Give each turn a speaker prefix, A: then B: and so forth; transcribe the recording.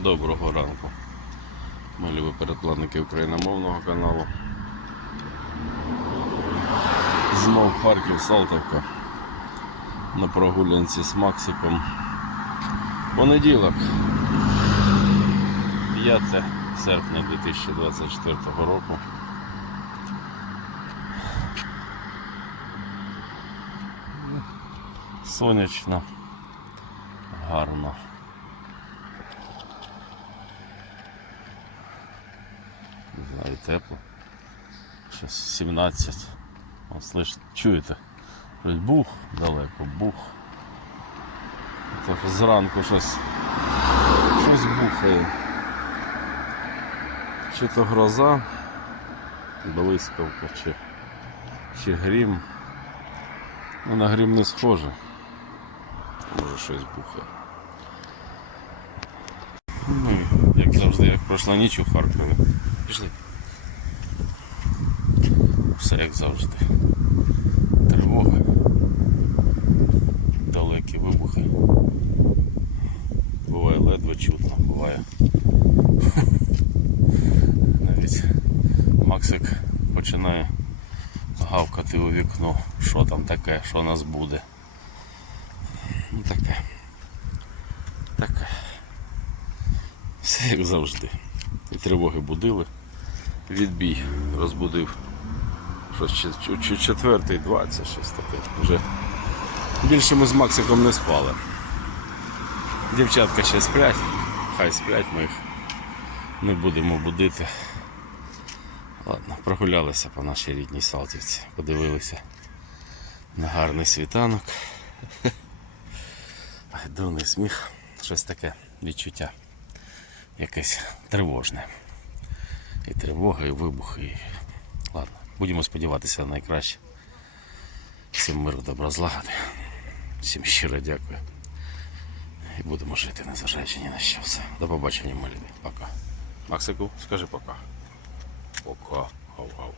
A: Доброго ранку. Ми любі передплатники україномовного каналу. Знов Харків, Салтовка. На прогулянці з Максиком. Понеділок. 5 серпня 2024 року. Сонячно, гарно. Не тепло. Сейчас 17. О, слышь, чуєте? Бух далеко, бух. Так зранку щось, щось бухає. Чи то гроза, блискавка, чи, чи грім. Ну, на грім не схоже. Може щось бухає. Ну, як завжди, як пройшла ніч у Харкові. Пішли. Все як завжди. Тривоги. Далекі вибухи. Буває ледве чутно, буває. Навіть Максик починає гавкати у вікно. Що там таке, що нас буде. Ну таке. Таке. Все як завжди. І тривоги будили. Відбій розбудив. Щось четвертий, двадцять, щось таке. Вже більше ми з Максиком не спали. Дівчатка ще сплять, хай сплять, ми їх не будемо будити. Ладно, прогулялися по нашій рідній Салтівці, подивилися на гарний світанок. Ай, Дурний сміх, щось таке відчуття якесь тривожне. І тривога, і вибухи. І... Ладно, будемо сподіватися на найкраще. Всім миру, добра, злагоди. Всім щиро дякую. І будемо жити, незважаючи ні на що. Все. До побачення, мої. Пока. Максику, скажи пока. Пока. Гав-гав.